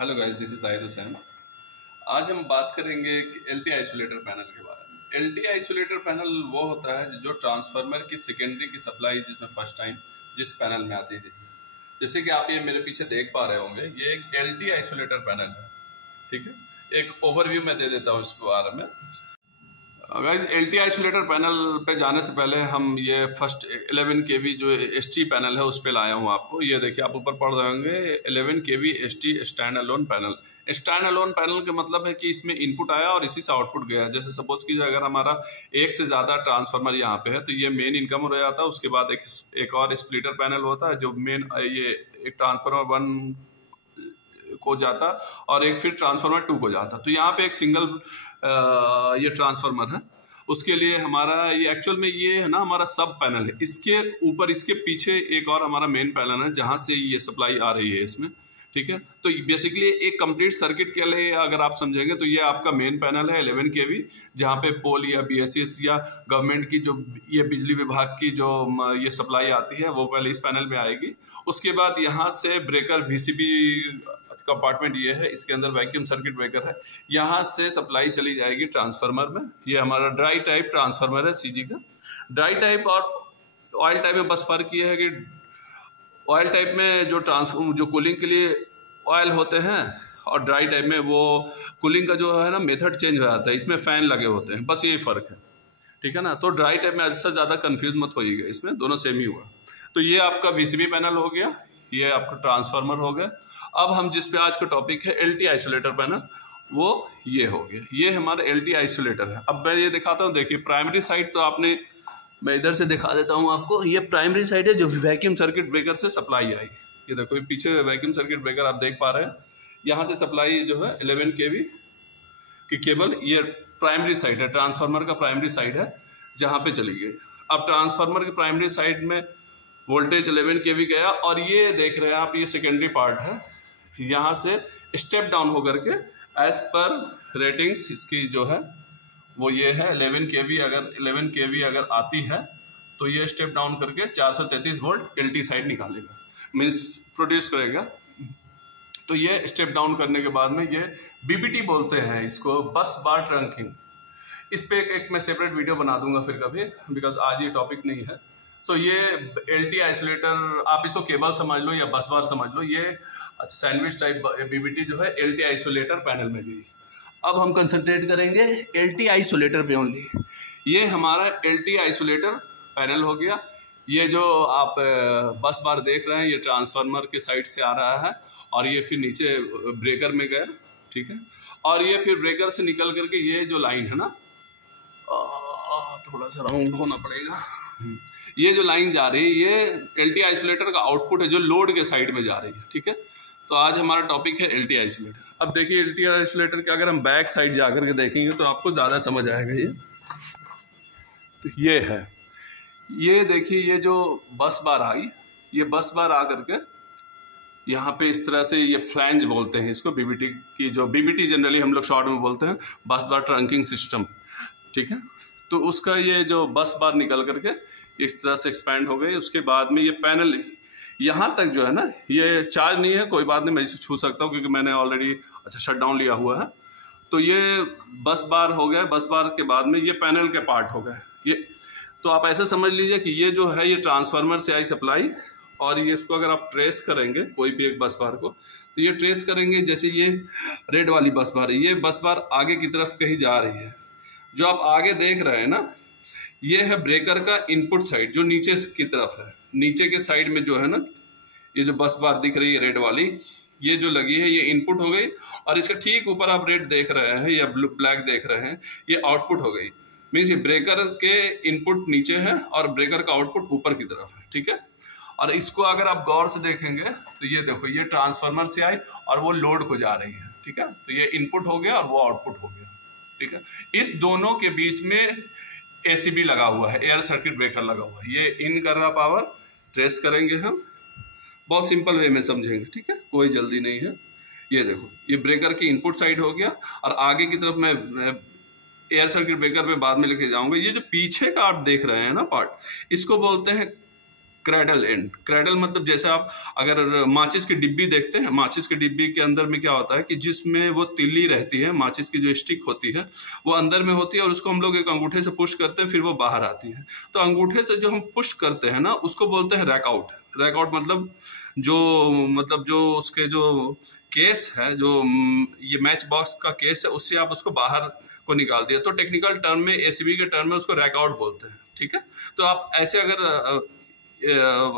Hello guys, this is Zahid Hussain. आज हम बात करेंगे एलटी आइसोलेटर पैनल के बारे में। एलटी आइसोलेटर पैनल वो होता है जो ट्रांसफार्मर की सेकेंडरी की सप्लाई जिसमें फर्स्ट टाइम जिस पैनल में आती है। जैसे कि आप ये मेरे पीछे देख पा रहे होंगे, ये एक एलटी आइसोलेटर पैनल है। ठीक है, एक ओवरव्यू मैं दे देता हूँ इसके बारे में। गाइस, एलटी आइसोलेटर पैनल पे जाने से पहले हम ये फर्स्ट 11 kV जो एसटी पैनल है उस पे लाया हूँ आपको। ये देखिए, आप ऊपर पढ़ रहे होंगे 11 kV ST stand alone panel. Stand alone panel का मतलब है कि इसमें इनपुट आया और इसी से आउटपुट गया। जैसे सपोज कीजिए अगर हमारा एक से ज़्यादा ट्रांसफार्मर यहाँ पे है तो ये मेन इनकम हो जाता है। उसके बाद एक और स्प्लिटर पैनल होता है जो मेन ये एक ट्रांसफार्मर 1 को जाता और एक फिर ट्रांसफार्मर 2 को जाता। तो यहाँ पे एक सिंगल ये ट्रांसफार्मर है, उसके लिए हमारा ये एक्चुअल में ये है ना हमारा सब पैनल है। इसके ऊपर इसके पीछे एक और हमारा मेन पैनल है जहाँ से ये सप्लाई आ रही है इसमें। ठीक है, तो बेसिकली एक कंप्लीट सर्किट के लिए अगर आप समझेंगे तो ये आपका मेन पैनल है 11 kV, जहाँ पे पोल या बीएसएस या गवर्नमेंट की जो ये बिजली विभाग की जो ये सप्लाई आती है वो पहले इस पैनल में आएगी। उसके बाद यहाँ से ब्रेकर वीसीबी कंपार्टमेंट ये है, इसके अंदर वैक्यूम सर्किट ब्रेकर है, यहाँ से सप्लाई चली जाएगी ट्रांसफार्मर में। ये हमारा ड्राई टाइप ट्रांसफार्मर है सीजी का। ड्राई टाइप और ऑयल टाइप में बस फर्क ये है कि ऑयल टाइप में जो कूलिंग के लिए ऑयल होते हैं और ड्राई टाइप में वो कूलिंग का जो है ना मेथड चेंज हो जाता है, इसमें फ़ैन लगे होते हैं, बस यही फ़र्क है। ठीक है ना, तो ड्राई टाइप में ऐसा ज़्यादा कन्फ्यूज़ मत होइएगा, इसमें दोनों सेम ही हुआ। तो ये आपका वीसीबी पैनल हो गया, ये आपका ट्रांसफार्मर हो गया। अब हम जिस पे आज का टॉपिक है एलटी आइसोलेटर पैनल, वो ये हो गया। ये हमारा एलटी आइसोलेटर है। अब मैं ये दिखाता हूँ, देखिए प्राइमरी साइड तो आपने, मैं इधर से दिखा देता हूँ आपको। ये प्राइमरी साइड है जो वैक्यूम सर्किट ब्रेकर से सप्लाई आई। ये देखो, ये पीछे वैक्यूम सर्किट ब्रेकर आप देख पा रहे हैं। यहाँ से सप्लाई जो है 11 kV की केबल, ये प्राइमरी साइड है, ट्रांसफार्मर का प्राइमरी साइड है जहाँ पे चली गई। अब ट्रांसफार्मर के प्राइमरी साइड में वोल्टेज 11 kV गया और ये देख रहे हैं आप, ये सेकेंडरी पार्ट है। यहाँ से स्टेप डाउन होकर के एज पर रेटिंग्स इसकी जो है वो ये है 11 kV अगर आती है तो ये स्टेप डाउन करके 433 वोल्ट एलटी साइड निकालेगा, मीन्स प्रोड्यूस करेगा। तो ये स्टेप डाउन करने के बाद में ये बीबीटी बोलते हैं इसको, बस बार ट्रंकिंग। इस पे एक मैं सेपरेट वीडियो बना दूंगा फिर कभी, बिकॉज आज ये टॉपिक नहीं है। सो ये एलटी आइसोलेटर, आप इसको केबल समझ लो या बस बार समझ लो, ये सैंडविच टाइप बीबीटी जो है एलटी आइसोलेटर पैनल में गई। अब हम कंसंट्रेट करेंगे एलटी आइसोलेटर पे ओनली। ये हमारा एलटी आइसोलेटर पैनल हो गया। ये जो आप बस बार देख रहे हैं ये ट्रांसफार्मर के साइड से आ रहा है और ये फिर नीचे ब्रेकर में गया। ठीक है, और ये फिर ब्रेकर से निकल करके ये जो लाइन है ना, थोड़ा सा राउंड होना पड़ेगा, ये जो लाइन जा रही है ये एलटी आइसोलेटर का आउटपुट है जो लोड के साइड में जा रही है। ठीक है, तो आज हमारा टॉपिक है एलटी आइसोलेटर। अब देखिए एलटी आइसोलेटर के अगर हम बैक साइड जाकर के देखेंगे तो आपको ज़्यादा समझ आएगा। ये तो ये है, ये देखिए ये जो बस बार आई, ये बस बार आ करके यहाँ पे इस तरह से ये फ्लैंज बोलते हैं इसको, बीबीटी की जो बीबीटी जनरली हम लोग शॉर्ट में बोलते हैं, बस बार ट्रंकिंग सिस्टम। ठीक है, तो उसका ये जो बस बार निकल करके इस तरह से एक्सपैंड हो गई। उसके बाद में ये पैनल यहाँ तक जो है ना, ये चार्ज नहीं है, कोई बात नहीं, मैं इसे छू सकता हूँ क्योंकि मैंने ऑलरेडी शट डाउन लिया हुआ है। तो ये बस बार हो गया, बस बार के बाद में ये पैनल के पार्ट हो गए। ये तो आप ऐसे समझ लीजिए कि ये जो है ये ट्रांसफार्मर से आई सप्लाई, और ये इसको अगर आप ट्रेस करेंगे कोई भी एक बस बार को, तो ये ट्रेस करेंगे, जैसे ये रेड वाली बस बार है, ये बस बार आगे की तरफ कहीं जा रही है। जो आप आगे देख रहे हैं ना, ये है ब्रेकर का इनपुट साइड जो नीचे की तरफ है। नीचे के साइड में जो है ना, ये जो बस बार दिख रही है रेड वाली, ये जो लगी है ये इनपुट हो गई, और इसके ठीक ऊपर आप रेड देख रहे हैं या ब्लैक देख रहे हैं, ये आउटपुट हो गई। मीन्स ये ब्रेकर के इनपुट नीचे है और ब्रेकर का आउटपुट ऊपर की तरफ है। ठीक है, और इसको अगर आप गौर से देखेंगे तो ये देखो, ये ट्रांसफार्मर से आई और वो लोड को जा रही है। ठीक है, तो ये इनपुट हो गया और वो आउटपुट हो गया। ठीक है, इस दोनों के बीच में एसीबी लगा हुआ है, एयर सर्किट ब्रेकर लगा हुआ है। ये इन कर रहा पावर, ट्रेस करेंगे हम, बहुत सिंपल वे में समझेंगे। ठीक है, कोई जल्दी नहीं है। ये देखो, ये ब्रेकर की इनपुट साइड हो गया, और आगे की तरफ मैं एयर सर्किट ब्रेकर पे बाद में लेके जाऊंगा। ये जो पीछे का आप देख रहे हैं ना पार्ट, इसको बोलते हैं क्रैडल एंड। क्रैडल मतलब जैसे आप अगर माचिस की डिब्बी देखते हैं, माचिस की डिब्बी के अंदर में क्या होता है कि जिसमें वो तिल्ली रहती है, माचिस की जो स्टिक होती है वो अंदर में होती है और उसको हम लोग एक अंगूठे से पुश करते हैं, फिर वो बाहर आती है। तो अंगूठे से जो हम पुश करते हैं ना उसको बोलते हैं रैक आउट। रैक आउट मतलब जो उसके जो केस है, जो ये मैच बॉक्स का केस है, उससे आप उसको बाहर को निकाल दिया। तो टेक्निकल टर्म में, एसीबी के टर्म में उसको रैक आउट बोलते हैं। ठीक है, तो आप ऐसे अगर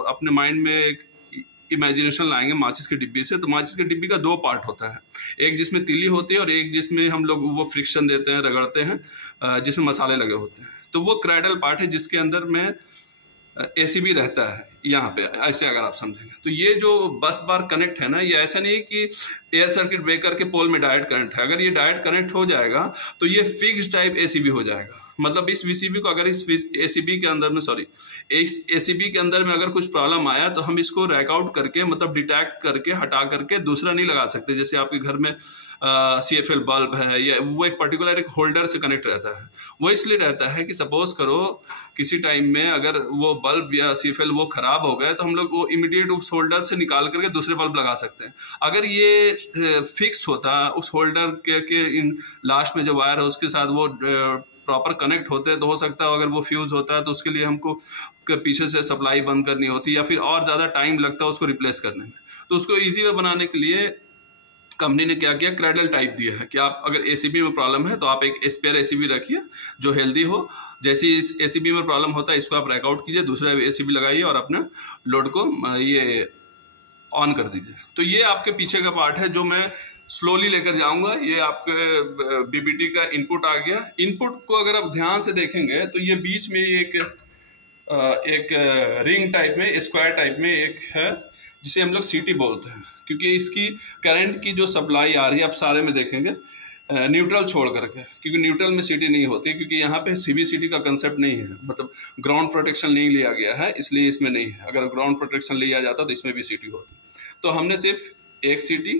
अपने माइंड में इमेजिनेशन लाएंगे माचिस की डिब्बी से, तो माचिस की डिब्बी का दो पार्ट होता है, एक जिसमें तिल्ली होती है और एक जिसमें हम लोग वो फ्रिक्शन देते हैं, रगड़ते हैं, जिसमें मसाले लगे होते हैं। तो वो क्रैडल पार्ट है जिसके अंदर में एसीबी रहता है यहाँ पे, ऐसे अगर आप समझेंगे। तो ये जो बस बार कनेक्ट है ना, ये ऐसा नहीं कि एयर सर्किट ब्रेकर के पोल में डायरेक्ट करंट है। अगर ये डायरेक्ट कनेक्ट हो जाएगा तो ये फिक्स टाइप एसीबी हो जाएगा। मतलब इस वीसीबी को अगर इस एसीबी के अंदर में, सॉरी, एसीबी के अंदर में अगर कुछ प्रॉब्लम आया तो हम इसको रैक आउट करके, मतलब डिटेक्ट करके, हटा करके दूसरा नहीं लगा सकते। जैसे आपके घर में CFL बल्ब है, या वो एक पर्टिकुलर एक होल्डर से कनेक्ट रहता है। वो इसलिए रहता है कि सपोज करो किसी टाइम में अगर वो बल्ब या CFL वो खराब हो गए तो हम लोग वो इमीडिएट उस होल्डर से निकाल करके दूसरे बल्ब लगा सकते हैं। अगर ये फिक्स होता उस होल्डर के इन लास्ट में जो वायर है उसके साथ वो प्रॉपर कनेक्ट होते हैं, तो हो सकता है अगर वो फ्यूज होता है तो उसके लिए हमको पीछे से सप्लाई बंद करनी होती, या फिर और ज़्यादा टाइम लगता है उसको रिप्लेस करने में। तो उसको ईजी में बनाने के लिए कंपनी ने क्या किया, क्रैडल टाइप दिया है कि आप अगर एसीबी में प्रॉब्लम है तो आप एक स्पेयर एसीबी रखिए जो हेल्दी हो। जैसे इस एसीबी में प्रॉब्लम होता है इसको आप रैक आउट कीजिए, दूसरा एसीबी लगाइए और अपने लोड को ये ऑन कर दीजिए। तो ये आपके पीछे का पार्ट है जो मैं स्लोली लेकर जाऊंगा। ये आपके बीबीटी का इनपुट आ गया। इनपुट को अगर आप ध्यान से देखेंगे तो ये बीच में एक रिंग टाइप में, स्क्वायर टाइप में एक है जिसे हम लोग सीटी बोलते हैं, क्योंकि इसकी करंट की जो सप्लाई आ रही है आप सारे में देखेंगे न्यूट्रल छोड़ करके, क्योंकि न्यूट्रल में सीटी नहीं होती, क्योंकि यहाँ पे सीबीसीटी का कंसेप्ट नहीं है, मतलब ग्राउंड प्रोटेक्शन नहीं लिया गया है, इसलिए इसमें नहीं है। अगर ग्राउंड प्रोटेक्शन लिया जाता तो इसमें भी सीटी होती। तो हमने सिर्फ एक सीटी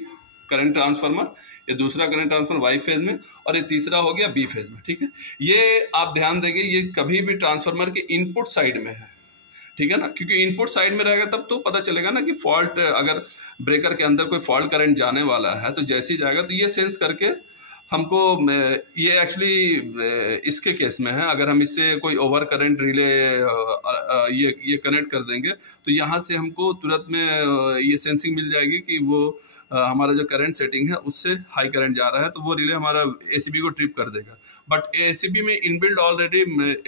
करंट ट्रांसफार्मर, ये दूसरा करंट ट्रांसफार्मर वाई फेज में, और ये तीसरा हो गया बी फेज में। ठीक है, ये आप ध्यान देंगे ये कभी भी ट्रांसफार्मर के इनपुट साइड में है, ठीक है ना, क्योंकि इनपुट साइड में रहेगा तब तो पता चलेगा ना कि फॉल्ट, अगर ब्रेकर के अंदर कोई फॉल्ट करंट जाने वाला है तो जैसे ही जाएगा तो ये सेंस करके हमको, ये एक्चुअली इसके केस में है, अगर हम इससे कोई ओवर करंट रिले ये कनेक्ट कर देंगे तो यहाँ से हमको तुरंत में ये सेंसिंग मिल जाएगी कि वो हमारा जो करंट सेटिंग है उससे हाई करंट जा रहा है, तो वो रिले हमारा एसीबी को ट्रिप कर देगा। बट एसीबी में इनबिल्ड ऑलरेडी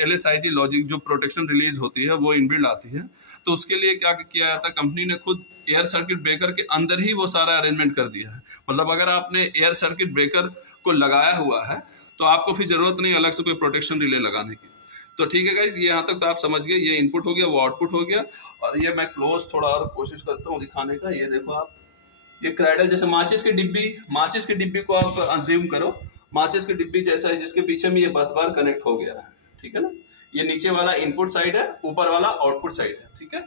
LSIG लॉजिक जो प्रोटेक्शन रिलीज होती है वो इनबिल्ड आती है। तो उसके लिए क्या किया जाता है, कंपनी ने खुद एयर सर्किट ब्रेकर के अंदर ही वो सारा अरेंजमेंट कर दिया है। मतलब अगर आपने एयर सर्किट ब्रेकर को लगाया हुआ है तो आपको फिर जरूरत नहीं अलग से कोई प्रोटेक्शन रिले लगाने की। तो ठीक है गाइस, ये यहाँ तक तो आप समझ गए, ये इनपुट हो गया, वो आउटपुट हो गया। और ये मैं क्लोज थोड़ा और कोशिश करता हूँ दिखाने का। ये देखो आप, ये क्रैडल जैसे माचिस की डिब्बी को आप अज्यूम करो, माचिस की डिब्बी जैसा है जिसके पीछे में ये बस बार कनेक्ट हो गया है, ठीक है ना। ये नीचे वाला इनपुट साइड है, ऊपर वाला आउटपुट साइड है, ठीक है।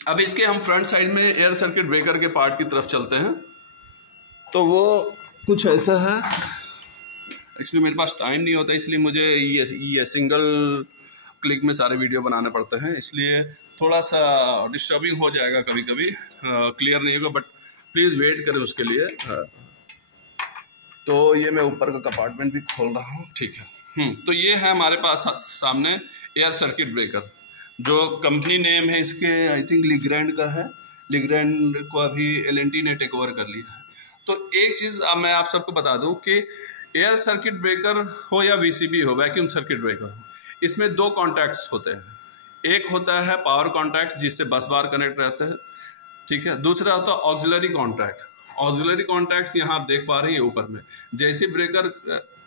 अब इसके हम फ्रंट साइड में एयर सर्किट ब्रेकर के पार्ट की तरफ चलते हैं। तो वो कुछ ऐसा है, एक्चुअली मेरे पास टाइम नहीं होता इसलिए मुझे ये सिंगल क्लिक में सारे वीडियो बनाने पड़ते हैं, इसलिए थोड़ा सा डिस्टर्बिंग हो जाएगा कभी कभी, क्लियर नहीं होगा, बट प्लीज़ वेट करें उसके लिए। तो ये मैं ऊपर का कंपार्टमेंट भी खोल रहा हूँ, ठीक है। तो ये है हमारे पास सामने एयर सर्किट ब्रेकर, जो कंपनी नेम है इसके आई थिंक लिग्रैंड का है। लिग्रैंड को अभी L&T ने टेक ओवर कर लिया है। तो एक चीज़ अब मैं आप सबको बता दूं कि एयर सर्किट ब्रेकर हो या VCB हो, वैक्यूम सर्किट ब्रेकर हो, इसमें दो कॉन्टैक्ट्स होते हैं। एक होता है पावर कॉन्टैक्ट जिससे बस बार कनेक्ट रहते हैं, ठीक है। दूसरा होता है ऑक्सिलरी कॉन्टैक्ट। ऑक्सिलरी कॉन्टैक्ट्स यहाँ आप देख पा रहे हैं ऊपर में, जैसे ब्रेकर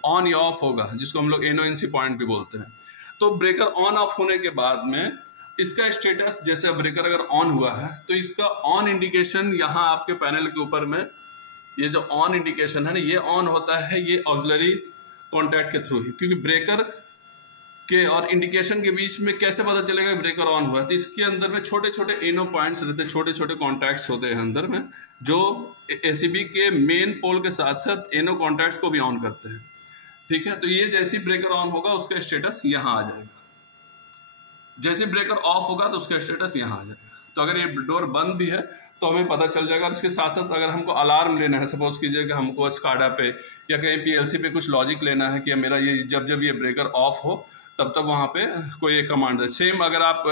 ऑन या ऑफ होगा, जिसको हम लोग NONC पॉइंट भी बोलते हैं, तो ब्रेकर ऑन ऑफ होने के बाद में इसका स्टेटस, जैसे ब्रेकर अगर ऑन हुआ है तो इसका ऑन इंडिकेशन यहाँ आपके पैनल के ऊपर में, ये जो ऑन इंडिकेशन है ना, ये ऑन होता है ये ऑक्सिलरी कॉन्टैक्ट के थ्रू ही, क्योंकि ब्रेकर के और इंडिकेशन के बीच में कैसे पता चलेगा ब्रेकर ऑन हुआ है। तो इसके अंदर में छोटे छोटे एनो पॉइंट्स रहते हैं, छोटे छोटे कॉन्टैक्ट्स होते हैं अंदर में, जो एसीबी के मेन पोल के साथ साथ एनो कॉन्टैक्ट्स को भी ऑन करते हैं, ठीक है। तो ये जैसे ब्रेकर ऑन होगा उसका स्टेटस यहाँ आ जाएगा। जैसे ब्रेकर ऑफ होगा तो उसका स्टेटस यहाँ आ जाएगा। तो अगर ये डोर बंद भी है तो हमें पता चल जाएगा। और इसके साथ साथ अगर हमको अलार्म लेना है, सपोज कीजिए कि हमको स्काडा पे या कहीं पीएलसी पे कुछ लॉजिक लेना है कि मेरा ये जब जब ये ब्रेकर ऑफ हो तब तब वहाँ पे कोई एक कमांड है। सेम अगर आप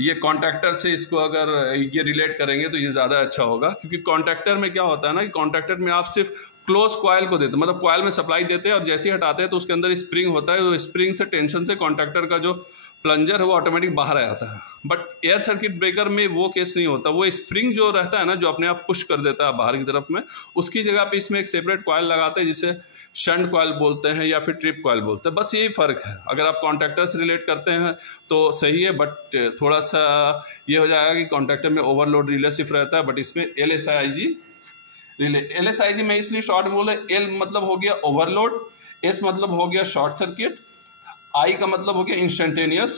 ये कॉन्ट्रैक्टर से इसको अगर ये रिलेट करेंगे तो ये ज़्यादा अच्छा होगा, क्योंकि कॉन्ट्रैक्टर में क्या होता है ना कि कॉन्ट्रैक्टर में आप सिर्फ क्लोज कॉयल को देते हैं, मतलब कॉयल में सप्लाई देते हैं और जैसे ही हटाते हैं तो उसके अंदर स्प्रिंग होता है, वो स्प्रिंग से टेंशन से कॉन्ट्रैक्टर का जो प्लंजर है वो ऑटोमेटिक बाहर आ जाता है। बट एयर सर्किट ब्रेकर में वो केस नहीं होता, वो स्प्रिंग जो रहता है ना जो अपने आप पुश कर देता है बाहर की तरफ में, उसकी जगह पे इसमें एक सेपरेट कॉयल लगाते हैं जिसे शंट कॉयल बोलते हैं या फिर ट्रिप कॉयल बोलते हैं। बस यही फ़र्क है। अगर आप कॉन्ट्रैक्टर से रिलेट करते हैं तो सही है, बट थोड़ा सा ये हो जाएगा कि कॉन्ट्रैक्टर में ओवरलोड रिले सिर्फ रहता है, बट इसमें LSIG रिले। LSIG में इसलिए शॉर्ट में बोले, L मतलब हो गया ओवरलोड, S मतलब हो गया शॉर्ट सर्किट, I का मतलब हो गया इंस्टेंटेनियस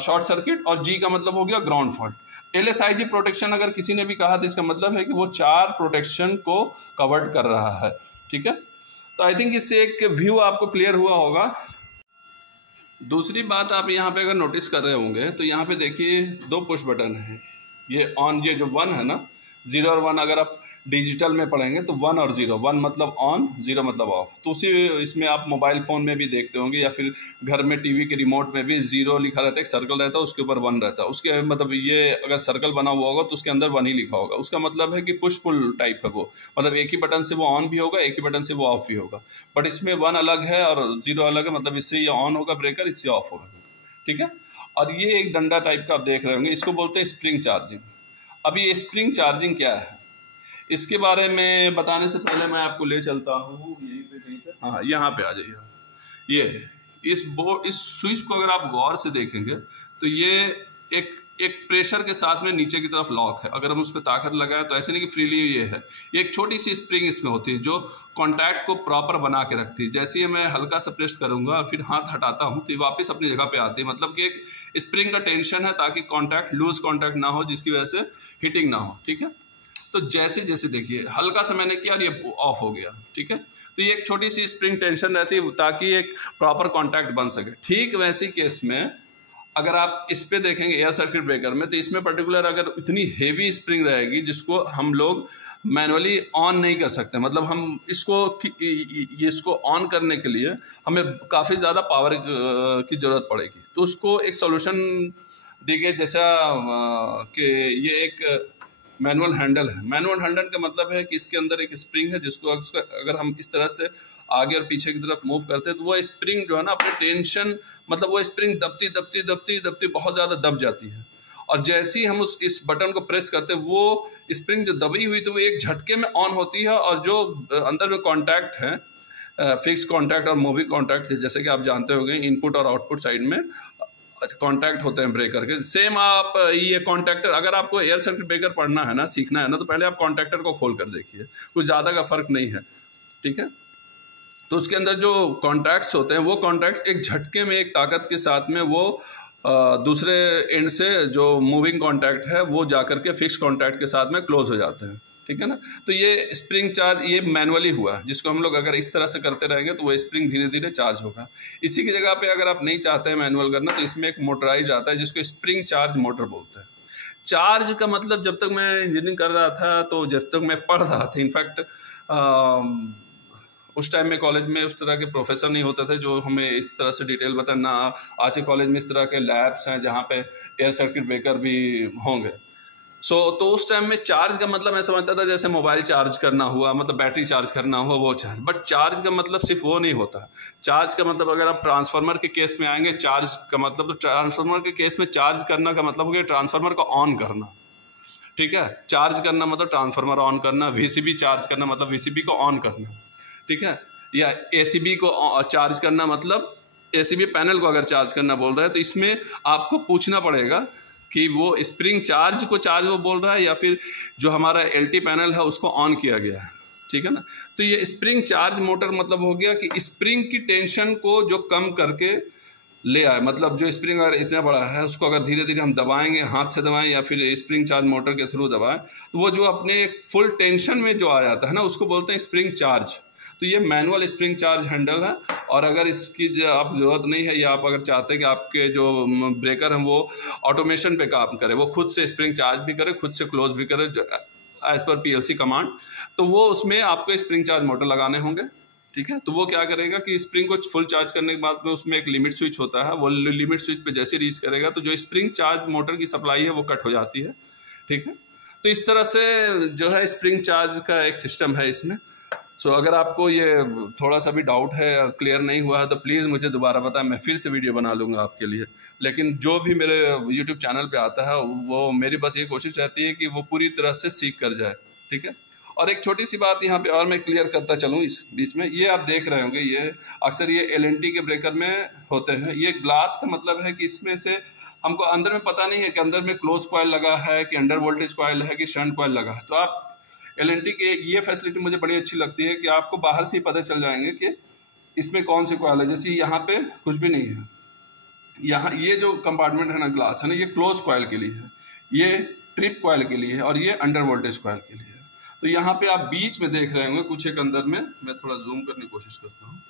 शॉर्ट सर्किट और G का मतलब हो गया ग्राउंड फॉल्ट। LSIG प्रोटेक्शन अगर किसी ने भी कहा तो इसका मतलब है कि वो 4 प्रोटेक्शन को कवर्ड कर रहा है। ठीक है, तो आई थिंक इससे एक व्यू आपको क्लियर हुआ होगा। दूसरी बात आप यहाँ पे अगर नोटिस कर रहे होंगे तो यहाँ पे देखिए 2 पुश बटन है। ये ऑन, ये जो 1 है ना, 0 और 1 अगर आप डिजिटल में पढ़ेंगे तो 1 और 0, 1 मतलब ऑन, 0 मतलब ऑफ। तो उसी इसमें आप मोबाइल फ़ोन में भी देखते होंगे या फिर घर में टीवी के रिमोट में भी 0 लिखा रहता है, एक सर्कल रहता है, उसके ऊपर 1 रहता है। उसके मतलब ये अगर सर्कल बना हुआ होगा तो उसके अंदर 1 ही लिखा होगा। उसका मतलब है कि पुश पुल टाइप है वो, मतलब एक ही बटन से वो ऑन भी होगा, एक ही बटन से वो ऑफ भी होगा। बट इसमें 1 अलग है और 0 अलग है, मतलब इससे ये ऑन होगा ब्रेकर, इससे ऑफ होगा। ठीक है, और ये एक डंडा टाइप का आप देख रहे होंगे, इसको बोलते हैं स्प्रिंग चार्जिंग। अब ये स्प्रिंग चार्जिंग क्या है, इसके बारे में बताने से पहले मैं आपको ले चलता हूँ यहीं पे कहीं पे। हाँ, यहाँ पे आ जाइए। ये इस स्विच को अगर आप गौर से देखेंगे तो ये एक प्रेशर के साथ में नीचे की तरफ लॉक है। अगर हम उस पर ताकत लगाएं तो ऐसे नहीं कि फ्रीली ये है, ये एक छोटी सी स्प्रिंग इसमें होती है जो कॉन्टैक्ट को प्रॉपर बना के रखती है। जैसे ही मैं हल्का सा प्रेस करूंगा और फिर हाथ हटाता हूँ तो ये वापस अपनी जगह पे आती है। मतलब कि एक स्प्रिंग का टेंशन है ताकि कॉन्टैक्ट लूज कॉन्टैक्ट ना हो, जिसकी वजह से हीटिंग ना हो। ठीक है, तो जैसे जैसे देखिए हल्का सा मैंने किया और ये ऑफ हो गया। ठीक है, तो ये एक छोटी सी स्प्रिंग टेंशन रहती है ताकि एक प्रॉपर कॉन्टैक्ट बन सके। ठीक वैसी केस में अगर आप इस पे देखेंगे एयर सर्किट ब्रेकर में, तो इसमें पर्टिकुलर अगर इतनी हेवी स्प्रिंग रहेगी जिसको हम लोग मैनुअली ऑन नहीं कर सकते, मतलब हम इसको ऑन करने के लिए हमें काफ़ी ज़्यादा पावर की ज़रूरत पड़ेगी। तो उसको एक सॉल्यूशन दी गई, जैसा कि ये एक मैनुअल हैंडल है। मैनुअल हैंडल का मतलब है कि इसके अंदर एक स्प्रिंग है जिसको अगर हम इस तरह से आगे और पीछे की तरफ मूव करते हैं तो वो स्प्रिंग जो है ना अपने टेंशन, मतलब वो स्प्रिंग दबती दबती दबती दबती बहुत ज़्यादा दब जाती है। और जैसे ही हम इस बटन को प्रेस करते हैं वो स्प्रिंग जो दबी हुई तो वो एक झटके में ऑन होती है। और जो अंदर में कॉन्टैक्ट है, फिक्स कॉन्टैक्ट और मूविंग कॉन्टैक्ट, जैसे कि आप जानते होंगे इनपुट और आउटपुट साइड में कॉन्टैक्ट होते हैं ब्रेकर के। सेम आप ये कॉन्टैक्टर, अगर आपको एयर सर्किट ब्रेकर पढ़ना है ना, सीखना है ना, तो पहले आप कॉन्टैक्टर को खोल कर देखिए, कुछ ज़्यादा का फ़र्क नहीं है। ठीक है, तो उसके अंदर जो कॉन्टैक्ट्स होते हैं वो कॉन्टैक्ट्स एक झटके में एक ताकत के साथ में वो दूसरे एंड से जो मूविंग कॉन्टैक्ट है वो जाकर के फिक्स कॉन्टैक्ट के साथ में क्लोज हो जाते हैं। ठीक है ना, तो ये स्प्रिंग चार्ज ये मैनुअली हुआ, जिसको हम लोग अगर इस तरह से करते रहेंगे तो वो स्प्रिंग धीरे धीरे चार्ज होगा। इसी की जगह पे अगर आप नहीं चाहते हैं मैनुअल करना तो इसमें एक मोटराइज आता है जिसको स्प्रिंग चार्ज मोटर बोलते हैं। चार्ज का मतलब, जब तक मैं इंजीनियरिंग कर रहा था तो जब तक मैं पढ़ रहा था, इनफैक्ट उस टाइम में कॉलेज में उस तरह के प्रोफेसर नहीं होते थे जो हमें इस तरह से डिटेल बताना। आज के कॉलेज में इस तरह के लैब्स हैं जहाँ पे एयर सर्किट ब्रेकर भी होंगे। तो उस टाइम में चार्ज का मतलब मैं समझता था जैसे मोबाइल चार्ज करना हुआ, मतलब बैटरी चार्ज करना हुआ वो चार्ज। बट चार्ज का मतलब सिर्फ वो नहीं होता। चार्ज का मतलब अगर आप ट्रांसफार्मर के केस में आएंगे, चार्ज का मतलब, तो ट्रांसफार्मर के केस में चार्ज करना का मतलब हो गया ट्रांसफार्मर को ऑन करना। ठीक है, चार्ज करना मतलब ट्रांसफार्मर ऑन करना, VCB चार्ज करना मतलब VCB को ऑन करना। ठीक है, या ACB को चार्ज करना मतलब ACB पैनल को अगर चार्ज करना बोल रहा है तो इसमें आपको पूछना पड़ेगा कि वो स्प्रिंग चार्ज को चार्ज वो बोल रहा है या फिर जो हमारा LT पैनल है उसको ऑन किया गया है। ठीक है ना, तो ये स्प्रिंग चार्ज मोटर मतलब हो गया कि स्प्रिंग की टेंशन को जो कम करके ले आए, मतलब जो स्प्रिंग अगर इतना बड़ा है उसको अगर धीरे धीरे हम दबाएंगे, हाथ से दबाएं या फिर स्प्रिंग चार्ज मोटर के थ्रू दबाएं, तो वो जो अपने एक फुल टेंशन में जो आ जाता है ना, उसको बोलते हैं स्प्रिंग चार्ज। तो ये मैनुअल स्प्रिंग चार्ज हैंडल है, और अगर इसकी आप ज़रूरत नहीं है या आप अगर चाहते हैं कि आपके जो ब्रेकर हैं वो ऑटोमेशन पे काम करे, वो खुद से स्प्रिंग चार्ज भी करे, खुद से क्लोज भी करे एज पर PLC कमांड, तो वो उसमें आपको स्प्रिंग चार्ज मोटर लगाने होंगे। ठीक है, तो वो क्या करेगा कि स्प्रिंग को फुल चार्ज करने के बाद में उसमें एक लिमिट स्विच होता है, वो लिमिट स्विच पे जैसे रीच करेगा तो जो स्प्रिंग चार्ज मोटर की सप्लाई है वो कट हो जाती है। ठीक है, तो इस तरह से जो है स्प्रिंग चार्ज का एक सिस्टम है इसमें। सो अगर आपको ये थोड़ा सा भी डाउट है, क्लियर नहीं हुआ है, तो प्लीज़ मुझे दोबारा बताएं, मैं फिर से वीडियो बना लूँगा आपके लिए। लेकिन जो भी मेरे YouTube चैनल पे आता है वो मेरी बस ये कोशिश रहती है कि वो पूरी तरह से सीख कर जाए। ठीक है, और एक छोटी सी बात यहाँ पे और मैं क्लियर करता चलूँ इस बीच में, ये आप देख रहे होंगे, ये अक्सर ये LNT के ब्रेकर में होते हैं। ये ग्लास का मतलब है कि इसमें से हमको अंदर में पता नहीं है कि अंदर में क्लोज कॉइल लगा है कि अंडर वोल्टेज कॉइल है कि शंट कॉइल लगा है। तो आप LNT के ये फैसिलिटी मुझे बड़ी अच्छी लगती है कि आपको बाहर से ही पता चल जाएंगे कि इसमें कौन से कॉइल है। जैसे यहाँ पे कुछ भी नहीं है, यहाँ ये जो कंपार्टमेंट है ना, ग्लास है ना, ये क्लोज कॉइल के लिए है, ये ट्रिप कॉइल के लिए है, और ये अंडर वोल्टेज कॉइल के लिए है। तो यहाँ पे आप बीच में देख रहे होंगे कुछ एक अंदर में, मैं थोड़ा जूम करने की कोशिश करता हूँ,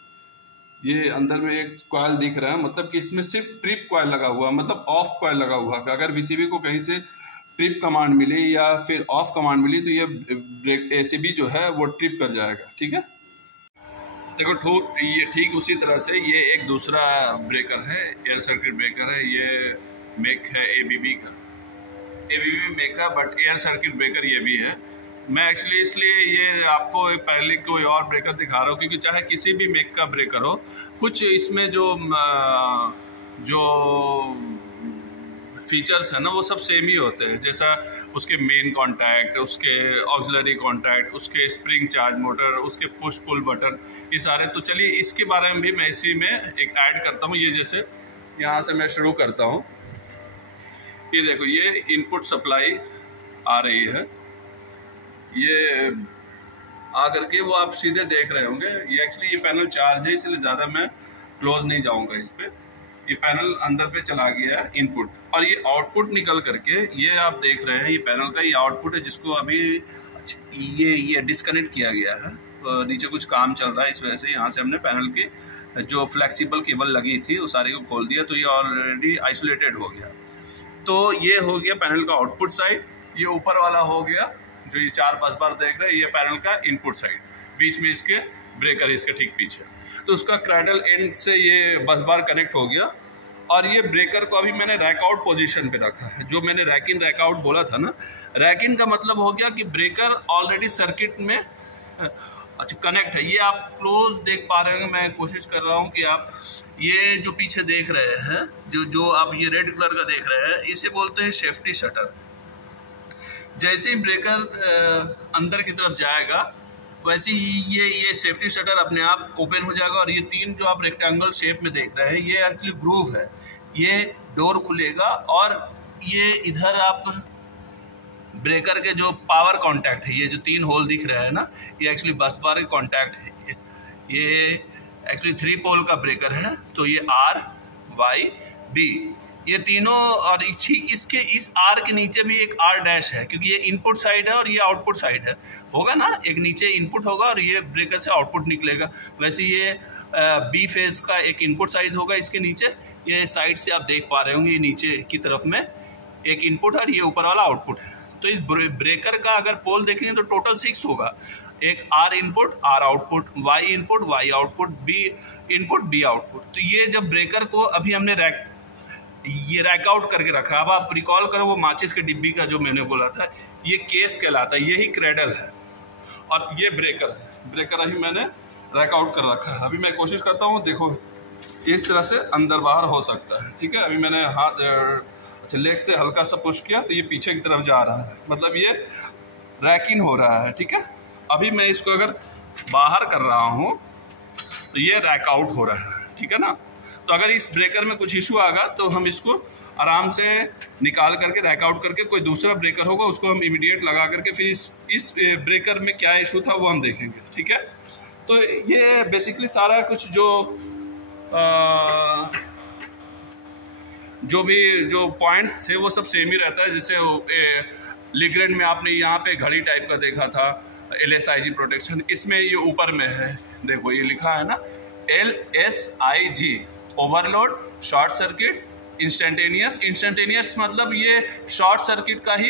ये अंदर में एक कॉइल दिख रहा है, मतलब कि इसमें सिर्फ ट्रिप कॉइल लगा हुआ, मतलब ऑफ कॉइल लगा हुआ है। अगर VCB को कहीं से ट्रिप कमांड मिली या फिर ऑफ कमांड मिली तो ये ACB जो है वो ट्रिप कर जाएगा। ठीक है, देखो ये ठीक उसी तरह से ये एक दूसरा ब्रेकर है, एयर सर्किट ब्रेकर है, ये मेक है ABB का, ABB मेक है, बट एयर सर्किट ब्रेकर ये भी है। मैं एक्चुअली इसलिए ये आपको पहले कोई और ब्रेकर दिखा रहा हूँ क्योंकि चाहे किसी भी मेक का ब्रेकर हो, कुछ इसमें जो फीचर्स है ना वो सब सेम ही होते हैं। जैसा उसके मेन कॉन्टैक्ट, उसके ऑक्सिलरी कॉन्टैक्ट, उसके स्प्रिंग चार्ज मोटर, उसके पुश पुल बटन, ये सारे। तो चलिए इसके बारे में भी मैं इसी में एक ऐड करता हूँ। ये जैसे यहाँ से मैं शुरू करता हूँ, ये देखो ये इनपुट सप्लाई आ रही है, ये आ करके वो आप सीधे देख रहे होंगे। ये एक्चुअली ये पैनल चार्ज है, इसलिए ज़्यादा मैं क्लोज नहीं जाऊँगा इस पर। ये पैनल अंदर पे चला गया है इनपुट, और ये आउटपुट निकल करके ये आप देख रहे हैं, ये पैनल का ये आउटपुट है जिसको अभी ये डिस्कनेक्ट किया गया है। तो नीचे कुछ काम चल रहा है, इस वजह से यहाँ से हमने पैनल के जो फ्लेक्सिबल केबल लगी थी वो सारी को खोल दिया, तो ये ऑलरेडी आइसोलेटेड हो गया। तो ये हो गया पैनल का आउटपुट साइड। ये ऊपर वाला हो गया जो ये 4 बस बार देख रहे हैं, ये पैनल का इनपुट साइड, बीच में इसके ब्रेकर है इसके ठीक पीछे। तो उसका क्रैडल एंड से ये बस बार कनेक्ट हो गया, और ये ब्रेकर को अभी मैंने रैक आउट पोजीशन पे रखा है। जो मैंने रैक इन रैक आउट बोला था ना, रैक इन का मतलब हो गया कि ब्रेकर ऑलरेडी सर्किट में अच्छा कनेक्ट है। ये आप क्लोज देख पा रहे होंगे, मैं कोशिश कर रहा हूँ कि आप ये जो पीछे देख रहे हैं, जो आप ये रेड कलर का देख रहे हैं, इसे बोलते हैं सेफ्टी शटर। जैसे ही ब्रेकर अंदर की तरफ जाएगा वैसे ही ये सेफ्टी शटर अपने आप ओपन हो जाएगा, और ये 3 जो आप रेक्टेंगल शेप में देख रहे हैं ये एक्चुअली ग्रूव है। ये डोर खुलेगा, और ये इधर आप ब्रेकर के जो पावर कांटेक्ट है, ये जो 3 होल दिख रहे हैं ना, ये एक्चुअली बस बार के कांटेक्ट है। ये एक्चुअली 3 पोल का ब्रेकर है, तो ये R, Y, B ये तीनों, और ठीक इसके इस R के नीचे भी एक R डैश है, क्योंकि ये इनपुट साइड है और ये आउटपुट साइड है। होगा ना, एक नीचे इनपुट होगा और ये ब्रेकर से आउटपुट निकलेगा। वैसे ये B फेज का एक इनपुट साइड होगा इसके नीचे। ये साइड से आप देख पा रहे होंगे, ये नीचे की तरफ में एक इनपुट है और ये ऊपर वाला आउटपुट है। तो इस ब्रेकर का अगर पोल देखेंगे तो टोटल 6 होगा। एक R input, R output, Y input, Y output, B input, B output. तो ये जब ब्रेकर को अभी हमने रैक आउट करके रखा। अब आप रिकॉल करो वो माचिस के डिब्बी का जो मैंने बोला था, ये केस कहलाता है, यही क्रेडल है, और ये ब्रेकर है। ब्रेकर अभी मैंने रैक आउट कर रखा है। अभी मैं कोशिश करता हूँ, देखो इस तरह से अंदर बाहर हो सकता है। ठीक है, अभी मैंने हाथ लेग से हल्का सा पुश किया तो ये पीछे की तरफ जा रहा है, मतलब ये रैक इन हो रहा है। ठीक है, अभी मैं इसको अगर बाहर कर रहा हूँ तो ये रैक आउट हो रहा है। ठीक है ना, तो अगर इस ब्रेकर में कुछ इशू आएगा तो हम इसको आराम से निकाल करके रैक आउट करके कोई दूसरा ब्रेकर होगा उसको हम इमीडिएट लगा करके फिर इस ब्रेकर में क्या इशू था वो हम देखेंगे। ठीक है, तो ये बेसिकली सारा कुछ जो जो पॉइंट्स थे वो सब सेम ही रहता है। जैसे लिग्रेंड में आपने यहाँ पे घड़ी टाइप का देखा था LSIG प्रोटेक्शन, इसमें ये ऊपर में है, देखो ये लिखा है ना LSIG, overload, short circuit, instantaneous मतलब ये शॉर्ट सर्किट का ही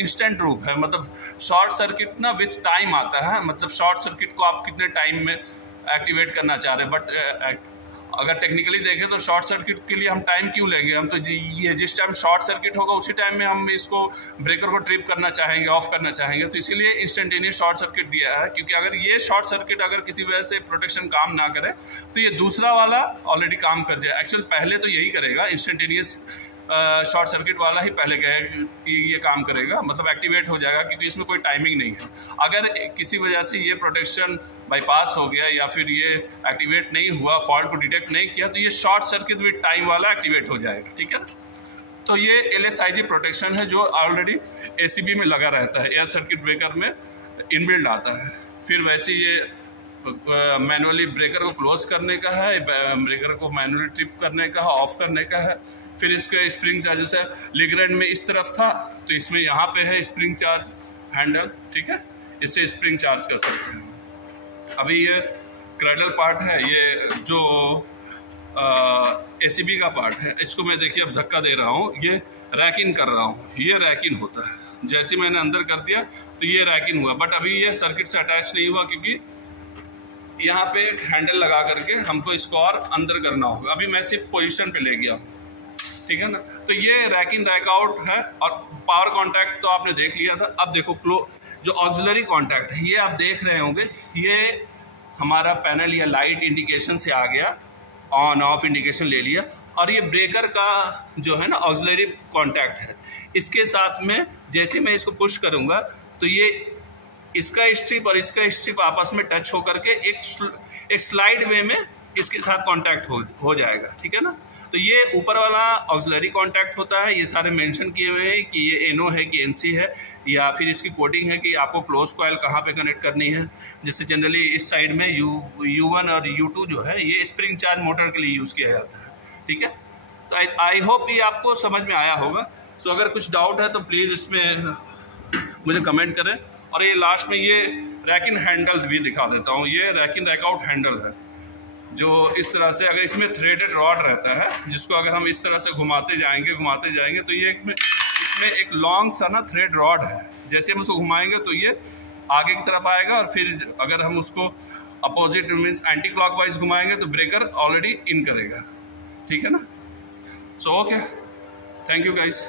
इंस्टेंट रूप है। मतलब शॉर्ट सर्किट ना विथ टाइम आता है, मतलब शॉर्ट सर्किट को आप कितने टाइम में एक्टिवेट करना चाह रहे हैं। बट अगर टेक्निकली देखें तो शॉर्ट सर्किट के लिए हम टाइम क्यों लेंगे, हम तो ये जिस टाइम शॉर्ट सर्किट होगा उसी टाइम में हम इसको ब्रेकर को ट्रिप करना चाहेंगे, ऑफ करना चाहेंगे। तो इसीलिए इंस्टेंटेनियस शॉर्ट सर्किट दिया है, क्योंकि अगर ये शॉर्ट सर्किट अगर किसी वजह से प्रोटेक्शन काम ना करे तो ये दूसरा वाला ऑलरेडी काम कर जाए। एक्चुअल पहले तो यही करेगा, इंस्टेंटेनियस शॉर्ट सर्किट वाला ही पहले कहेगा कि ये काम करेगा, मतलब एक्टिवेट हो जाएगा, क्योंकि इसमें कोई टाइमिंग नहीं है। अगर किसी वजह से ये प्रोटेक्शन बाईपास हो गया या फिर ये एक्टिवेट नहीं हुआ, फॉल्ट को डिटेक्ट नहीं किया, तो ये शॉर्ट सर्किट विद टाइम वाला एक्टिवेट हो जाएगा, ठीक है। तो ये LSIG प्रोटेक्शन है जो ऑलरेडी ACB में लगा रहता है, एयर सर्किट ब्रेकर में इनबिल्ड आता है। फिर वैसे ये मैनुअली ब्रेकर को क्लोज करने का है, ब्रेकर को मैनुअली ट्रिप करने का है, ऑफ करने का है। फिर इसके स्प्रिंग चार्जेस है, लिग्रेंड में इस तरफ था तो इसमें यहाँ पे है स्प्रिंग चार्ज हैंडल, ठीक है, इससे स्प्रिंग चार्ज कर सकते हैं। अभी ये क्रैडल पार्ट है, ये जो ACB का पार्ट है, इसको मैं देखिए अब धक्का दे रहा हूँ, ये रैक इन कर रहा हूँ, ये रैक इन होता है। जैसे मैंने अंदर कर दिया तो ये रैक इन हुआ, बट अभी ये सर्किट से अटैच नहीं हुआ, क्योंकि यहाँ पे एक हैंडल लगा करके हमको इसको और अंदर करना होगा। अभी मैं सिर्फ पोजीशन पे ले गया, ठीक है ना। तो ये रैक इन रैक आउट है, और पावर कांटेक्ट तो आपने देख लिया था। अब देखो जो ऑक्सिलरी कांटेक्ट है, ये आप देख रहे होंगे, ये हमारा पैनल या लाइट इंडिकेशन से आ गया, ऑन ऑफ इंडिकेशन ले लिया, और ये ब्रेकर का जो है ना ऑक्सिलरी कांटेक्ट है। इसके साथ में जैसे मैं इसको पुश करूँगा तो ये इसका स्ट्रिप और इसका स्ट्रिप आपस में टच होकर के एक स्लाइड वे में इसके साथ कांटेक्ट हो जाएगा, ठीक है ना। तो ये ऊपर वाला ऑक्सिलरी कांटेक्ट होता है, ये सारे मेंशन किए हुए हैं कि ये NO है कि NC है, या फिर इसकी कोडिंग है कि आपको क्लोज कॉइल कहाँ पे कनेक्ट करनी है। जिससे जनरली इस साइड में U1 और U2 जो है ये स्प्रिंग चार्ज मोटर के लिए यूज़ किया जाता है, ठीक है। तो आई होप ये आपको समझ में आया होगा। सो अगर कुछ डाउट है तो प्लीज़ इसमें मुझे कमेंट करें। और ये लास्ट में ये रैक इन हैंडल भी दिखा देता हूँ, ये रैक इन रैक आउट हैंडल है, जो इस तरह से, अगर इसमें थ्रेडेड रॉड रहता है, जिसको अगर हम इस तरह से घुमाते जाएंगे तो ये इसमें एक लॉन्ग सा ना थ्रेड रॉड है। जैसे हम उसको घुमाएंगे तो ये आगे की तरफ आएगा, और फिर अगर हम उसको अपोजिट मीन्स एंटी क्लॉकवाइज घुमाएंगे तो ब्रेकर ऑलरेडी इन करेगा, ठीक है ना। So okay, thank you guys.